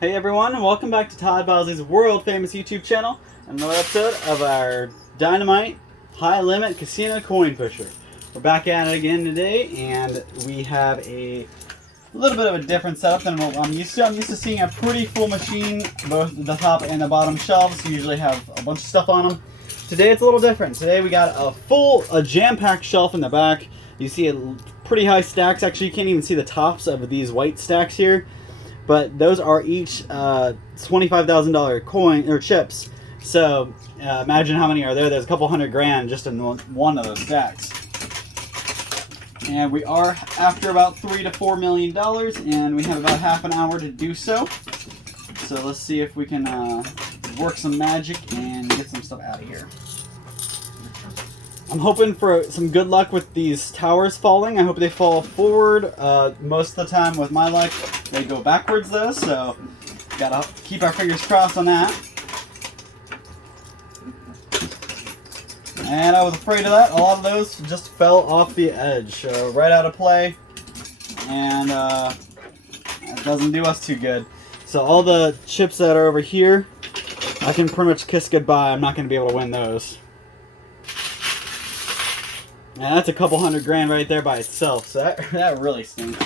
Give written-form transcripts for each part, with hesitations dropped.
Hey everyone, and welcome back to Todd Bosley's world famous YouTube channel. Another episode of our Dynamite High Limit Casino Coin Pusher. We're back at it again today, and we have a little bit of a different setup than what I'm used to. I'm used to seeing a pretty full machine, both the top and the bottom shelves. We usually have a bunch of stuff on them. Today it's a little different. Today we got a jam-packed shelf in the back. You see pretty high stacks. Actually, you can't even see the tops of these white stacks here. But those are each $25,000 coin or chips. So imagine how many are there. There's a couple hundred grand just in one of those stacks. And we are after about $3 to $4 million, and we have about half an hour to do so. So let's see if we can work some magic and get some stuff out of here. I'm hoping for some good luck with these towers falling. I hope they fall forward. Most of the time, with my luck, they go backwards though, so gotta keep our fingers crossed on that. And I was afraid of that. A lot of those just fell off the edge, right out of play, and it doesn't do us too good. So all the chips that are over here, I can pretty much kiss goodbye. I'm not going to be able to win those. And that's a couple hundred grand right there by itself, so that really stinks.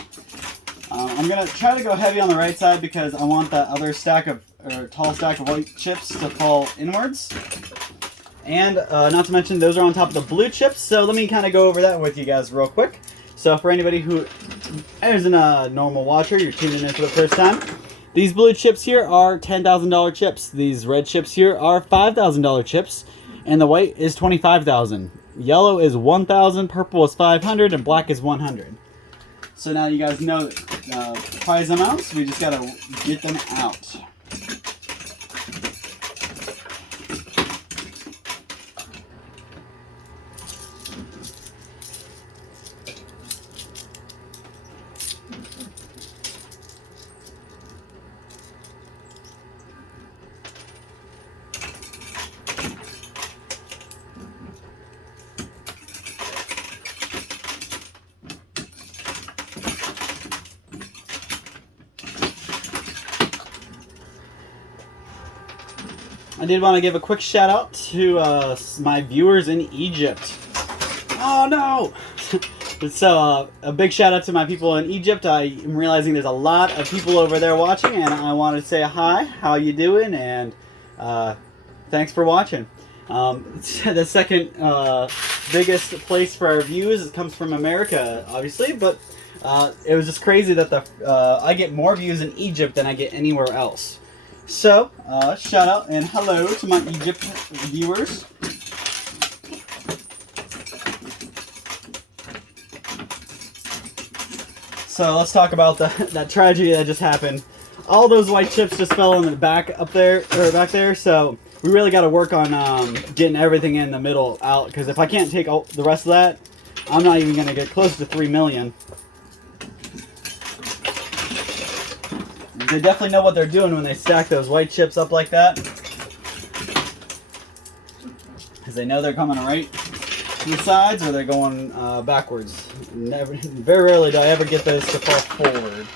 I'm going to try to go heavy on the right side because I want that other tall stack of white chips to fall inwards. And not to mention, those are on top of the blue chips, so let me kind of go over that with you guys real quick. So for anybody who isn't a normal watcher, you're tuning in for the first time, these blue chips here are $10,000 chips. These red chips here are $5,000 chips, and the white is $25,000. Yellow is $1,000, purple is $500, and black is $100. So now you guys know prize amounts. We just gotta get them out. I did want to give a quick shout out to my viewers in Egypt. Oh no! So a big shout out to my people in Egypt. I am realizing there's a lot of people over there watching, and I want to say hi, how you doing, and thanks for watching. The second biggest place for our views comes from America, obviously, but it was just crazy that I get more views in Egypt than I get anywhere else. So, shout out and hello to my Egypt viewers. So let's talk about that tragedy that just happened. All those white chips just fell in the back back there. So we really got to work on getting everything in the middle out, because if I can't take the rest of that, I'm not even going to get close to 3 million. They definitely know what they're doing when they stack those white chips up like that, because they know they're coming right to the sides or they're going backwards. Very rarely do I ever get those to fall forward.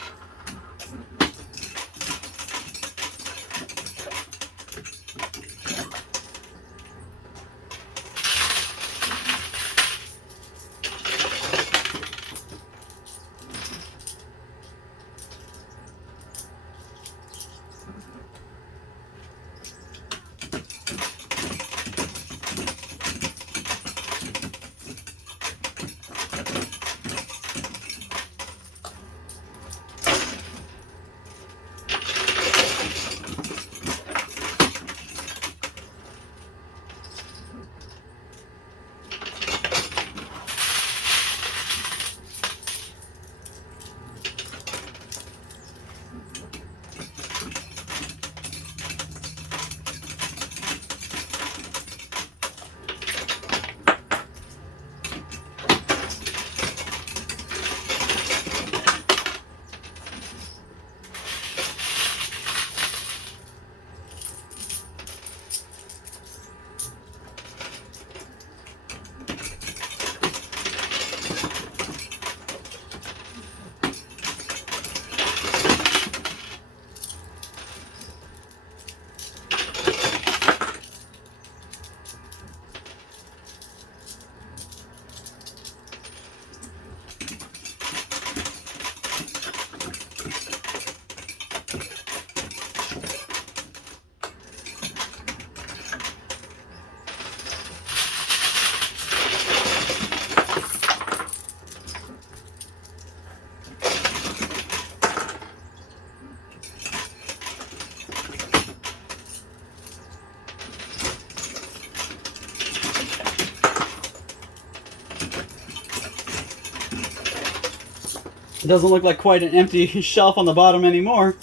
It doesn't look like quite an empty shelf on the bottom anymore.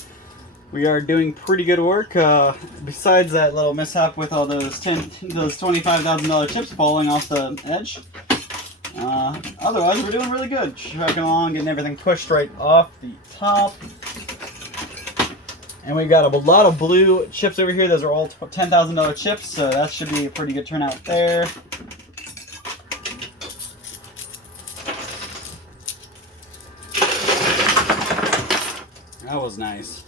We are doing pretty good work. Besides that little mishap with all those $25,000 chips falling off the edge. Otherwise, we're doing really good. Trucking along, getting everything pushed right off the top. And we've got a lot of blue chips over here. Those are all $10,000 chips, so that should be a pretty good turnout there. That was nice.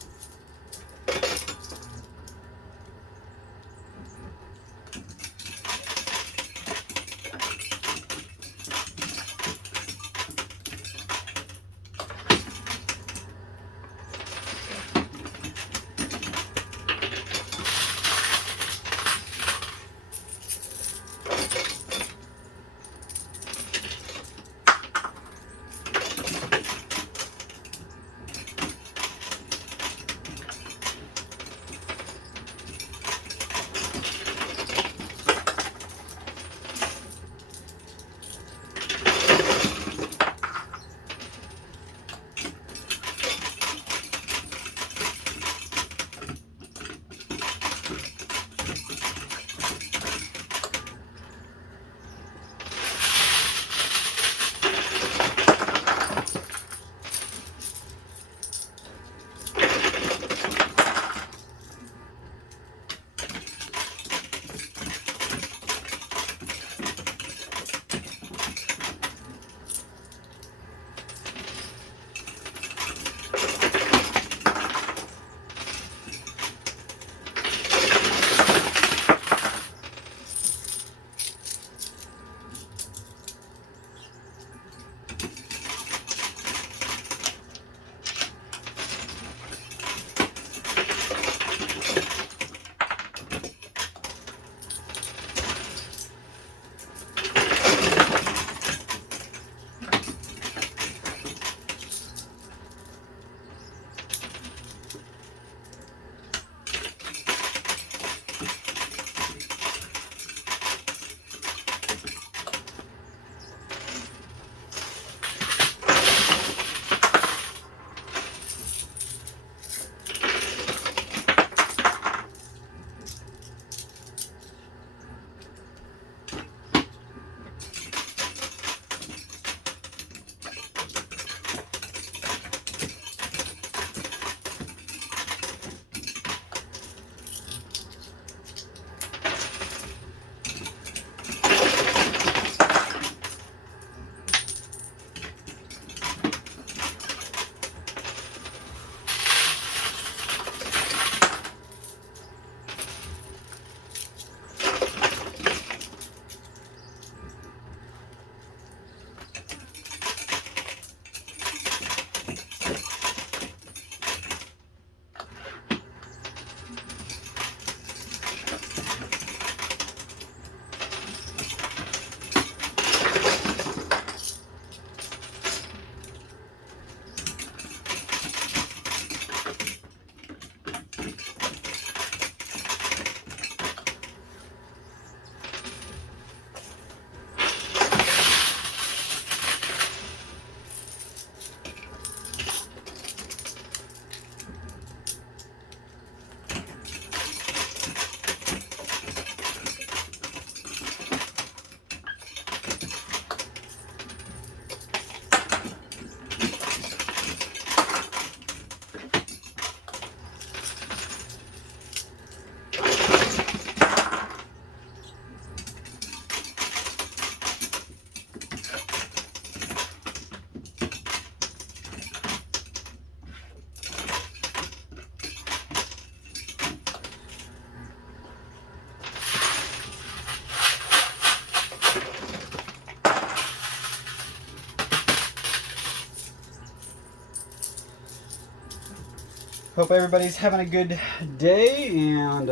Hope everybody's having a good day and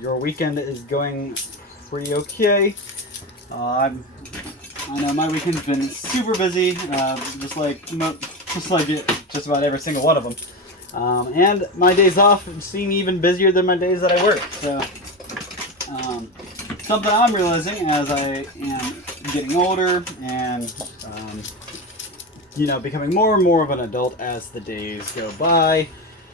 your weekend is going pretty okay. I know my weekend's been super busy, just like just about every single one of them. And my days off seem even busier than my days that I work. So something I'm realizing as I am getting older and becoming more and more of an adult as the days go by,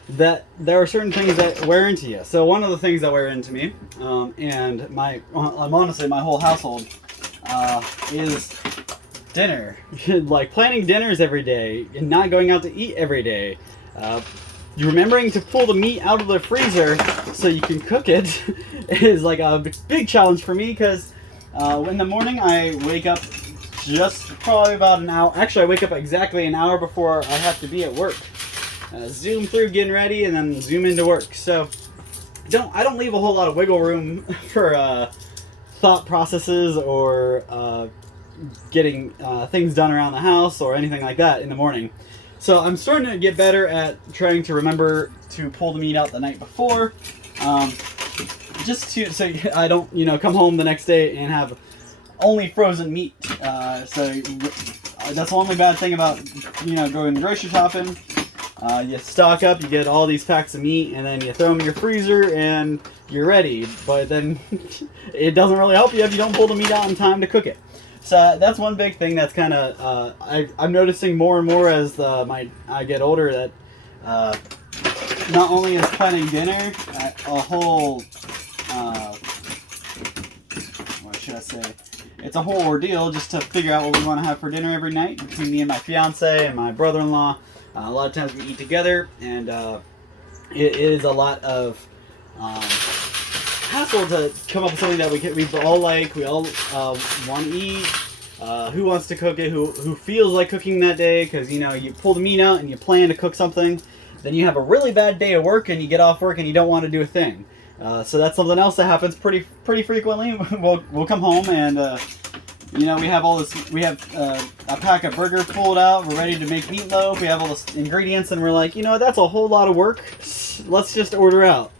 that there are certain things that wear into you. So one of the things that wear into me, and honestly my whole household, is dinner. Like planning dinners every day and not going out to eat every day. You remembering to pull the meat out of the freezer so you can cook it is like a big challenge for me, because in the morning I wake up just probably about an hour. Actually, I wake up exactly an hour before I have to be at work. Zoom through getting ready and then zoom into work. So I don't leave a whole lot of wiggle room for thought processes or getting things done around the house or anything like that in the morning. So I'm starting to get better at trying to remember to pull the meat out the night before, so I don't come home the next day and have only frozen meat. So that's the only bad thing about going grocery shopping. You stock up, you get all these packs of meat, and then you throw them in your freezer and you're ready. But then it doesn't really help you if you don't pull the meat out in time to cook it. So that's one big thing that's kind of I'm noticing more and more as I get older, that not only is planning dinner a whole what should I say? It's a whole ordeal just to figure out what we want to have for dinner every night between me and my fiance and my brother-in-law. A lot of times we eat together, and it is a lot of hassle to come up with something that we all like, we all want to eat. Who wants to cook it? Who feels like cooking that day? Because you pull the meat out and you plan to cook something, then you have a really bad day of work and you get off work and you don't want to do a thing. So that's something else that happens pretty frequently. We'll come home and we have all this. We have a pack of burger pulled out. We're ready to make meatloaf. We have all the ingredients, and we're like, that's a whole lot of work. Let's just order out.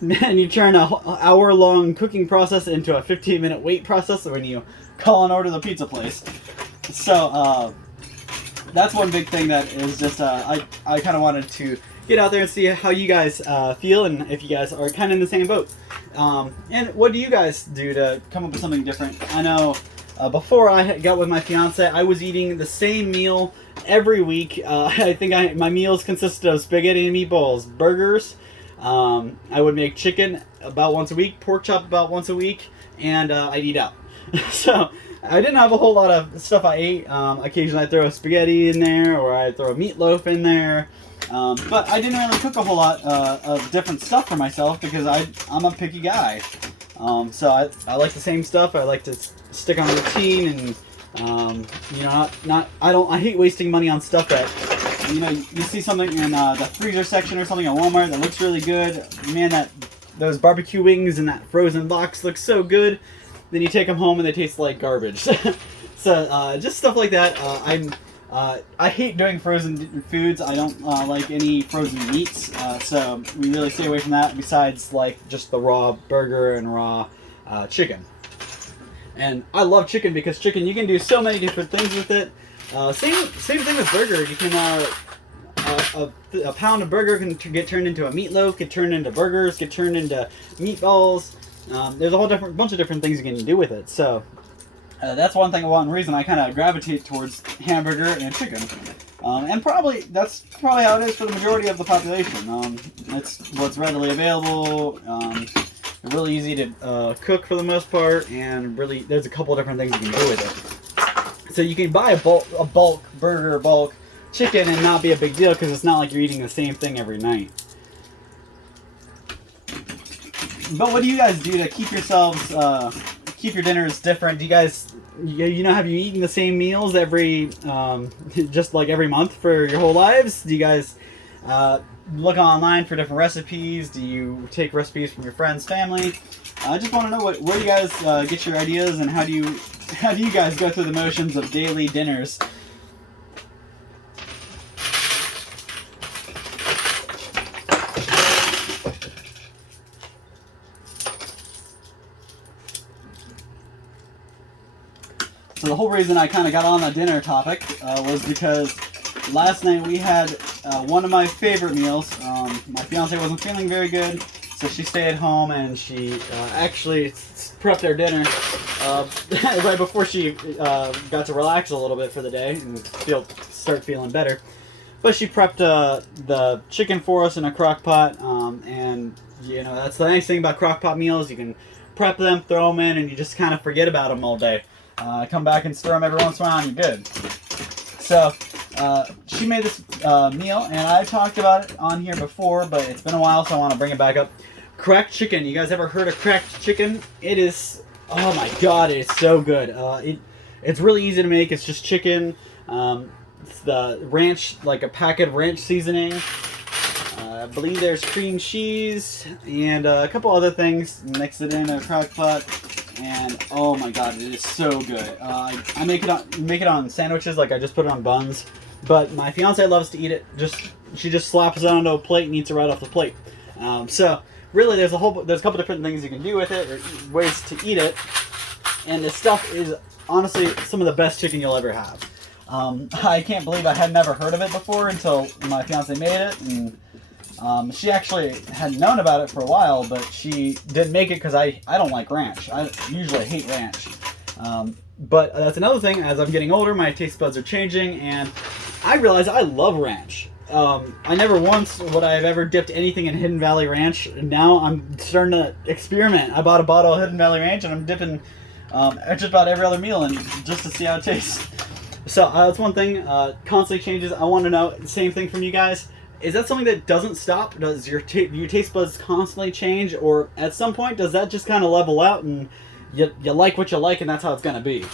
And you turn an hour-long cooking process into a 15-minute wait process when you call and order the pizza place. So that's one big thing that is just I kind of wanted to get out there and see how you guys feel, and if you guys are kind of in the same boat. And what do you guys do to come up with something different? I know before I got with my fiance, I was eating the same meal every week. I think my meals consisted of spaghetti and meatballs, burgers. I would make chicken about once a week, pork chop about once a week, and I'd eat out. So I didn't have a whole lot of stuff I ate. Occasionally I'd throw a spaghetti in there, or I'd throw a meatloaf in there. But I didn't really cook a whole lot of different stuff for myself, because I'm a picky guy. So I like the same stuff. I like to stick on a routine, and I hate wasting money on stuff that you see something in the freezer section or something at Walmart that looks really good. Man, those barbecue wings in that frozen box look so good. Then you take them home and they taste like garbage. So just stuff like that. I hate doing frozen foods. I don't like any frozen meats. So we really stay away from that. Besides just the raw burger and raw chicken. And I love chicken, because chicken, you can do so many different things with it. Same thing with burger. You can a pound of burger can get turned into a meatloaf, get turned into burgers, get turned into meatballs. There's a whole bunch of different things you can do with it. So that's one reason I kind of gravitate towards hamburger and chicken. And that's probably how it is for the majority of the population. It's what's readily available. Really easy to cook for the most part, and really there's a couple different things you can do with it. So you can buy a bulk burger, bulk chicken, and not be a big deal, because it's not like you're eating the same thing every night. But what do you guys do to keep your dinners different? Do you guys, have you eaten the same meals every month for your whole lives? Do you guys look online for different recipes? Do you take recipes from your friends, family? I just want to know where you guys get your ideas, and how do you guys go through the motions of daily dinners? So the whole reason I kind of got on the dinner topic was because last night we had one of my favorite meals. My fiance wasn't feeling very good, So she stayed home and she actually prepped our dinner right before she got to relax a little bit for the day and start feeling better. But she prepped the chicken for us in a crock pot, and you know, that's the nice thing about crock pot meals. You can prep them, throw them in, and you just kind of forget about them all day. Come back and stir them every once in a while and you're good. So she made this meal, and I talked about it on here before, but it's been a while, so I want to bring it back up. Cracked chicken. You guys ever heard of cracked chicken? It is, oh my god, it is so good. It's really easy to make. It's just chicken. It's the ranch, like a packet of ranch seasoning. I believe there's cream cheese and a couple other things. Mix it in a crock pot, and oh my god, it is so good. I make it on sandwiches, like I just put it on buns. But my fiance loves to eat it. She just slaps it onto a plate and eats it right off the plate. So really, there's a couple different things you can do with it, or ways to eat it. And this stuff is honestly some of the best chicken you'll ever have. I can't believe I had never heard of it before until my fiance made it, and she actually had known about it for a while, but she didn't make it because I don't like ranch. I usually hate ranch. But that's another thing. As I'm getting older, my taste buds are changing, and I realize I love ranch. I never once would I have ever dipped anything in Hidden Valley Ranch. Now I'm starting to experiment. I bought a bottle of Hidden Valley Ranch, and I'm dipping just about every other meal in just to see how it tastes. So that's one thing. Constantly changes. I want to know, same thing from you guys. Is that something that doesn't stop? Does your taste buds constantly change, or at some point does that just kind of level out and you like what you like, and that's how it's gonna be?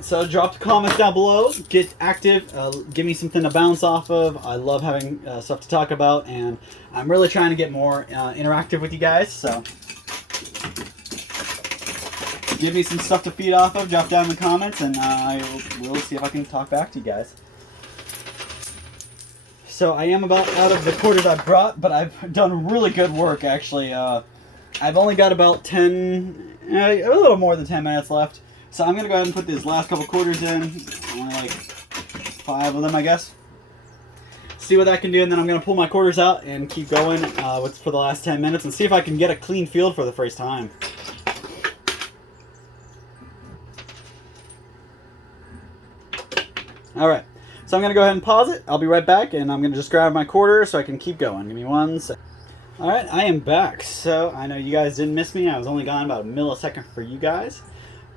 So drop the comments down below. Get active. Give me something to bounce off of. I love having stuff to talk about, and I'm really trying to get more interactive with you guys. So give me some stuff to feed off of. Drop down in the comments, and I will see if I can talk back to you guys. So I am about out of the quarters I brought, but I've done really good work actually. I've only got about a little more than 10 minutes left. So I'm going to go ahead and put these last couple quarters in. Only like 5 of them, I guess. See what that can do, and then I'm going to pull my quarters out and keep going for the last 10 minutes and see if I can get a clean field for the first time. Alright, so I'm going to go ahead and pause it. I'll be right back, and I'm going to just grab my quarter so I can keep going. Give me 1 second. Alright, I am back. So I know you guys didn't miss me. I was only gone about a millisecond for you guys.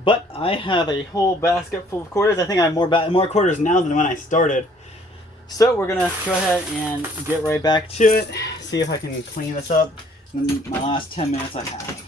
But I have a whole basket full of quarters. I think I have more quarters now than when I started. So we're going to go ahead and get right back to it. See if I can clean this up in my last 10 minutes I have.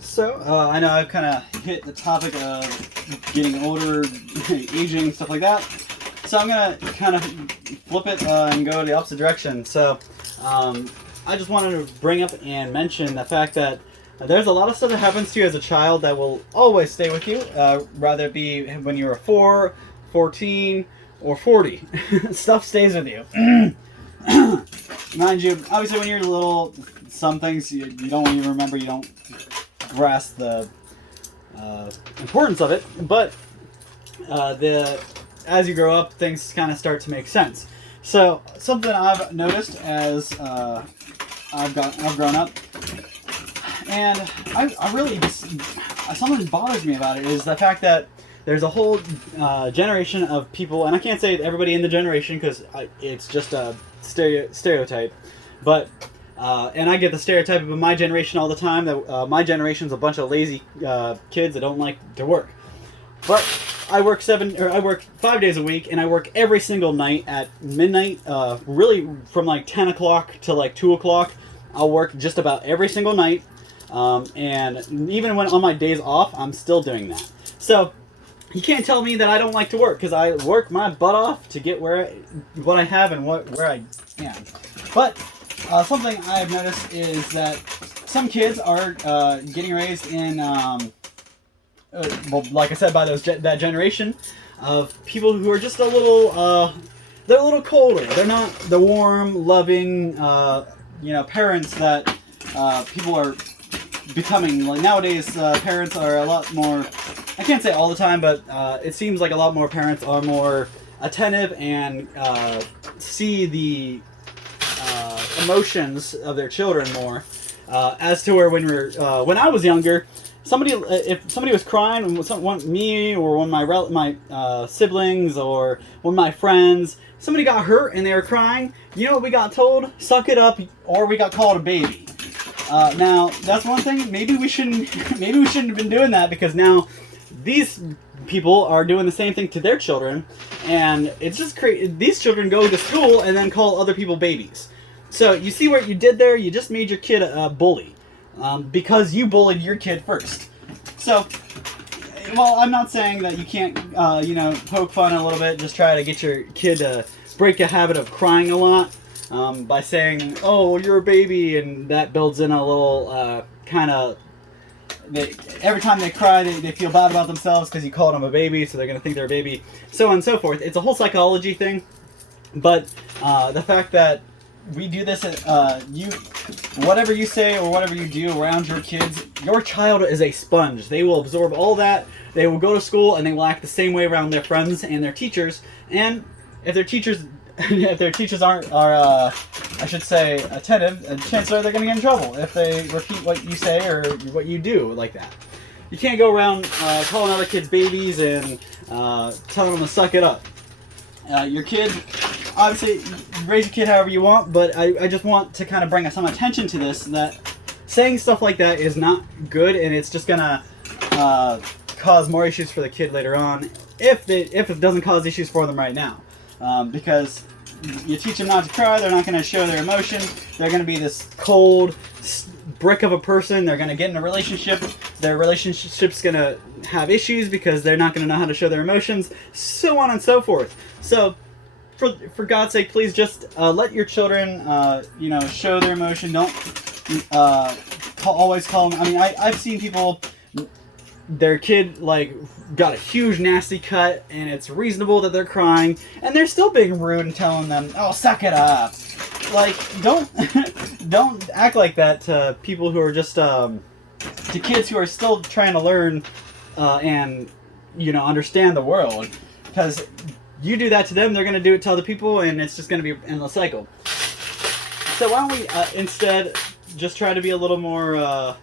So, I know I've kind of hit the topic of getting older, aging, stuff like that. So I'm going to kind of flip it and go the opposite direction. So, I just wanted to bring up and mention the fact that there's a lot of stuff that happens to you as a child that will always stay with you, rather it be when you were 4, 14, or 40. Stuff stays with you. Mind you, obviously when you're little, some things you don't even remember, you don't grasp the importance of it, but as you grow up, things kind of start to make sense. So something I've noticed as I've grown up, and I really something that bothers me about it is the fact that there's a whole generation of people, and I can't say everybody in the generation because it's just a stereotype, but and I get the stereotype of my generation all the time that my generation's a bunch of lazy kids that don't like to work. But I work 5 days a week, and I work every single night at midnight. Really, from like 10 o'clock to like 2 o'clock, I'll work just about every single night. And even when on my days off, I'm still doing that. So you can't tell me that I don't like to work, because I work my butt off to get what I have and where I am. But something I've noticed is that some kids are getting raised in, well, like I said, by that generation of people who are just a little, they're a little colder. They're not the warm, loving, parents that people are becoming. Like nowadays, parents are a lot more, I can't say all the time, but it seems like a lot more parents are more attentive and see the emotions of their children more, as to where when I was younger, if somebody was crying, me or one of my siblings or one of my friends, somebody got hurt and they were crying, you know what we got told? Suck it up, or we got called a baby. Now that's one thing. Maybe we shouldn't have been doing that, because now these people are doing the same thing to their children, and it's just crazy. These children go to school and then call other people babies. So you see what you did there? You just made your kid a bully, because you bullied your kid first. So, well, I'm not saying that you can't, poke fun a little bit. Just try to get your kid to break a habit of crying a lot, by saying, "Oh, you're a baby," and that builds in a little kind of. Every time they cry, they feel bad about themselves because you called them a baby, so they're going to think they're a baby, so on and so forth. It's a whole psychology thing, but the fact that we do this, whatever you say or whatever you do around your kids, your child is a sponge. They will absorb all that. They will go to school and they will act the same way around their friends and their teachers. And if their teachers aren't I should say attentive, chances are they're going to get in trouble if they repeat what you say or what you do like that. You can't go around calling other kids babies and telling them to suck it up. Your kid, obviously, raise your kid however you want, but I just want to kind of bring some attention to this, that saying stuff like that is not good, and it's just going to cause more issues for the kid later on, if it doesn't cause issues for them right now. Because you teach them not to cry, they're not going to show their emotion, they're going to be this cold brick of a person, they're going to get in a relationship, their relationship's going to have issues because they're not going to know how to show their emotions, so on and so forth. So, for God's sake, please just let your children, show their emotion. Don't always call them. I mean, I've seen people, their kid got a huge nasty cut, and it's reasonable that they're crying, and they're still being rude and telling them, "Oh, suck it up." Don't act like that to people who are just to kids who are still trying to learn and understand the world, because you do that to them, they're going to do it to other people, and it's just going to be an endless cycle. So why don't we instead just try to be a little more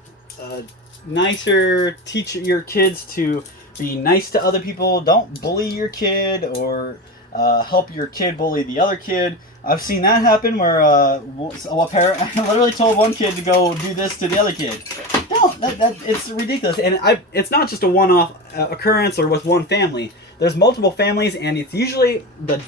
nicer, teach your kids to be nice to other people. Don't bully your kid or help your kid bully the other kid. I've seen that happen where a parent literally told one kid to go do this to the other kid. No, it's ridiculous. And it's not just a one-off occurrence or with one family. There's multiple families, and it's usually the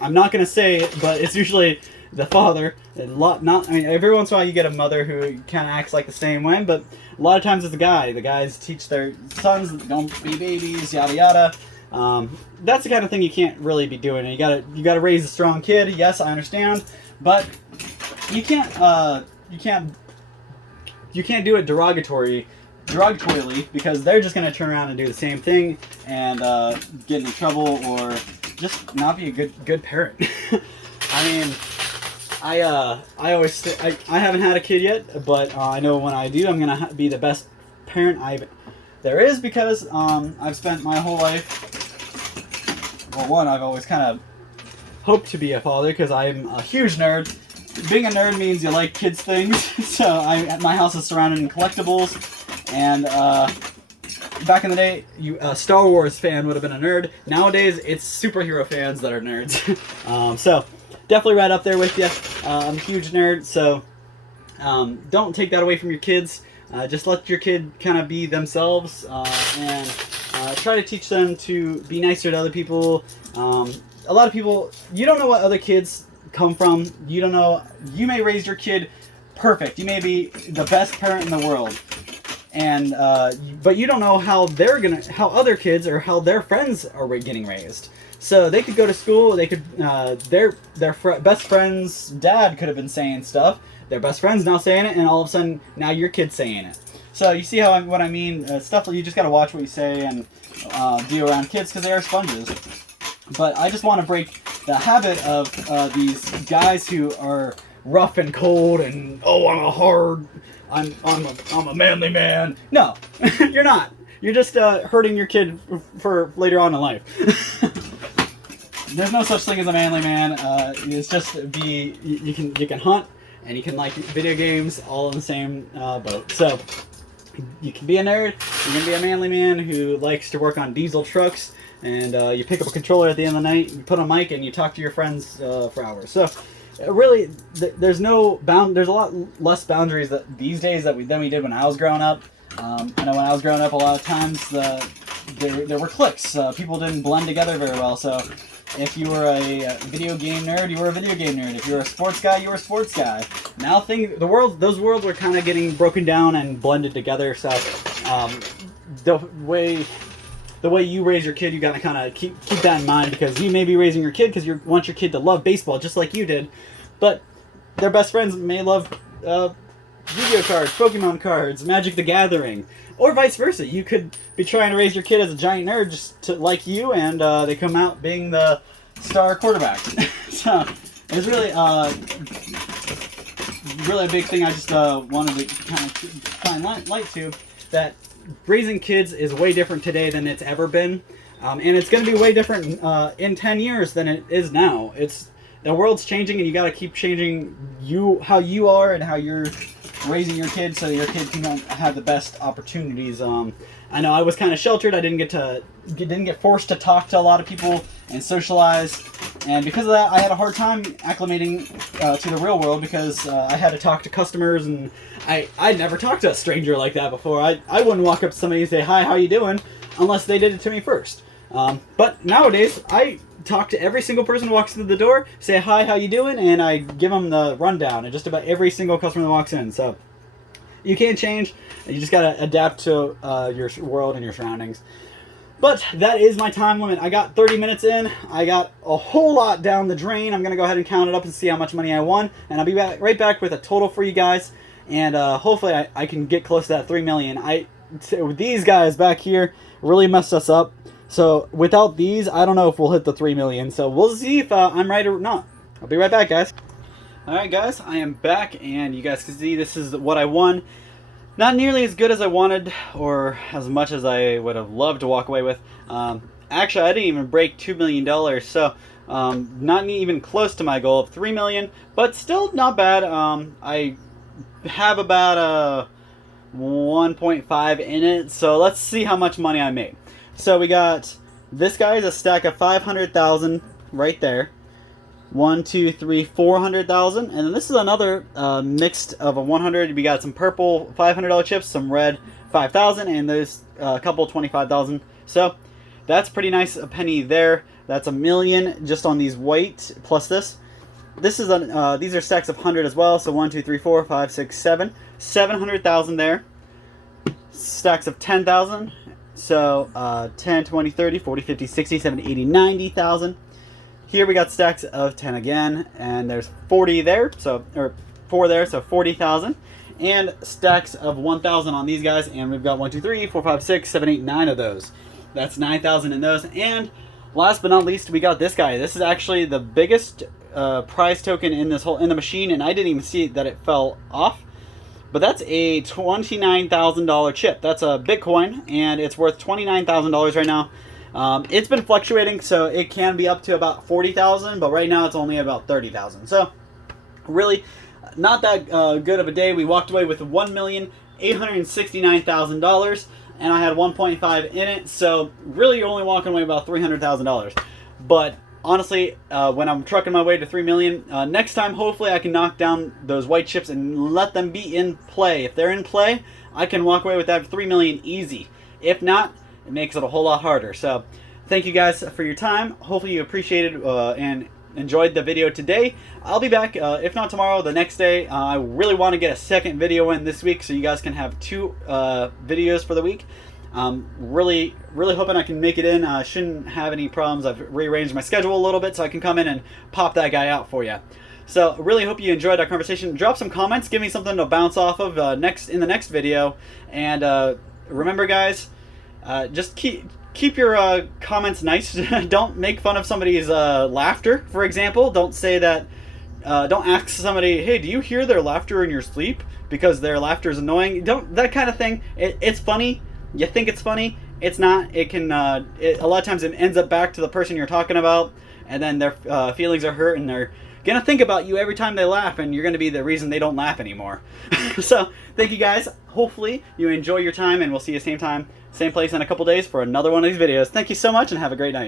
I'm not gonna say it, but it's usually the father. Every once in a while you get a mother who kind of acts like the same way, but a lot of times it's a guy. The guys teach their sons, don't be babies, yada yada. That's the kind of thing you can't really be doing. You gotta raise a strong kid. Yes, I understand, but you can't do it derogatorily, because they're just gonna turn around and do the same thing and get into trouble or just not be a good parent. I mean, I always say, I haven't had a kid yet, but I know when I do, I'm gonna be the best parent there is, because I've spent my whole life. Well, one, I've always kind of hoped to be a father because I'm a huge nerd. Being a nerd means you like kids' things, so my house is surrounded in collectibles, and back in the day, a Star Wars fan would have been a nerd. Nowadays, it's superhero fans that are nerds. So, definitely right up there with you. I'm a huge nerd, so don't take that away from your kids. Just let your kid kind of be themselves, and try to teach them to be nicer to other people. A lot of people, you don't know what other kids come from. You don't know. You may raise your kid perfect. You may be the best parent in the world, and but you don't know how other kids or how their friends are getting raised. So they could go to school. They could their best friend's dad could have been saying stuff. Their best friend's now saying it, and all of a sudden now your kid's saying it. So you see what I mean? Stuff that you just got to watch what you say and be around kids, because they are sponges. But I just want to break the habit of these guys who are rough and cold and I'm a manly man. No, you're not. You're just hurting your kid for later on in life. There's no such thing as a manly man. It's just you can hunt and you can like video games all in the same boat. So you can be a nerd. You can be a manly man who likes to work on diesel trucks, and you pick up a controller at the end of the night, you put on a mic, and you talk to your friends for hours. So really, there's a lot less boundaries these days than we did when I was growing up. I know when I was growing up, a lot of times there were cliques. People didn't blend together very well. So if you were a video game nerd, you were a video game nerd. If you were a sports guy, you were a sports guy. Now those worlds are kind of getting broken down and blended together. So the way you raise your kid, you gotta kind of keep that in mind, because you may be raising your kid because you want your kid to love baseball just like you did, but their best friends may love Yu-Gi-Oh cards, Pokemon cards, Magic the Gathering, or vice versa. You could be trying to raise your kid as a giant nerd just like you, and they come out being the star quarterback. So it's really a big thing. I just wanted to kind of shine light to that. Raising kids is way different today than it's ever been, and it's going to be way different in 10 years than it is now. The world's changing, and you got to keep changing how you are and how you're raising your kid, so your kid can have the best opportunities. I know I was kind of sheltered. I didn't get forced to talk to a lot of people and socialize, and because of that, I had a hard time acclimating to the real world, because I had to talk to customers, and I'd never talked to a stranger like that before. I wouldn't walk up to somebody and say, "Hi, how you doing?" unless they did it to me first. But nowadays, I talk to every single person who walks through the door, say, "Hi, how you doing?" and I give them the rundown, and just about every single customer that walks in. So you can't change. You just got to adapt to your world and your surroundings. But that is my time limit. I got 30 minutes in. I got a whole lot down the drain. I'm going to go ahead and count it up and see how much money I won. And I'll be right back with a total for you guys. And hopefully I can get close to that 3 million. These guys back here really messed us up. So without these, I don't know if we'll hit the 3 million. So we'll see if I'm right or not. I'll be right back, guys. Alright guys, I am back, and you guys can see this is what I won. Not nearly as good as I wanted, or as much as I would have loved to walk away with. Actually, I didn't even break $2 million, so not even close to my goal of $3 million, but still not bad. I have about 1.5 in it, so let's see how much money I made. So we got, this guy is a stack of 500,000 right there. 1, 2, 3, 400,000, and then this is another mixed of a 100. We got some purple $500 chips, some red 5,000, and there's a couple 25,000. So that's pretty nice, a penny there. That's $1 million just on these white plus this. This is these are stacks of 100 as well. So 1, 2, 3, 4, 5, 6, 7, 700,000 there. Stacks of 10,000. So 10, 20, 30, 40, 50, 60, 70, 80, 90,000. Here we got stacks of 10 again, and there's 40 there, so, or 4 there, so 40,000. And stacks of 1,000 on these guys, and we've got 1, 2, 3, 4, 5, 6, 7, 8, 9 of those. That's 9,000 in those. And last but not least, we got this guy. This is actually the biggest prize token in this in the machine, and I didn't even see that it fell off. But that's a $29,000 chip. That's a Bitcoin, and it's worth $29,000 right now. It's been fluctuating, so it can be up to about 40,000, but right now it's only about 30,000. So really not that good of a day. We walked away with $1,869,000, and I had 1.5 in it. So really, you're only walking away about $300,000. But honestly, when I'm trucking my way to 3 million, next time hopefully I can knock down those white chips and let them be in play. If they're in play, I can walk away with that 3 million easy. If not, it makes it a whole lot harder. So thank you guys for your time. Hopefully you appreciated and enjoyed the video today. I'll be back, if not tomorrow, the next day. I really want to get a second video in this week so you guys can have 2 videos for the week. Really hoping I can make it in. Shouldn't have any problems. I've rearranged my schedule a little bit so I can come in and pop that guy out for you. So really hope you enjoyed our conversation. Drop some comments. Give me something to bounce off of in the next video. And remember, guys, just keep your comments nice. Don't make fun of somebody's laughter, for example. Don't say that. Don't ask somebody, hey, do you hear their laughter in your sleep because their laughter is annoying? Don't, that kind of thing. It's funny. You think it's funny. It's not. It can. A lot of times it ends up back to the person you're talking about, and then their feelings are hurt, and they're gonna think about you every time they laugh, and you're gonna be the reason they don't laugh anymore. So thank you guys. Hopefully you enjoy your time, and we'll see you same time, same place in a couple days for another one of these videos. Thank you so much, and have a great night.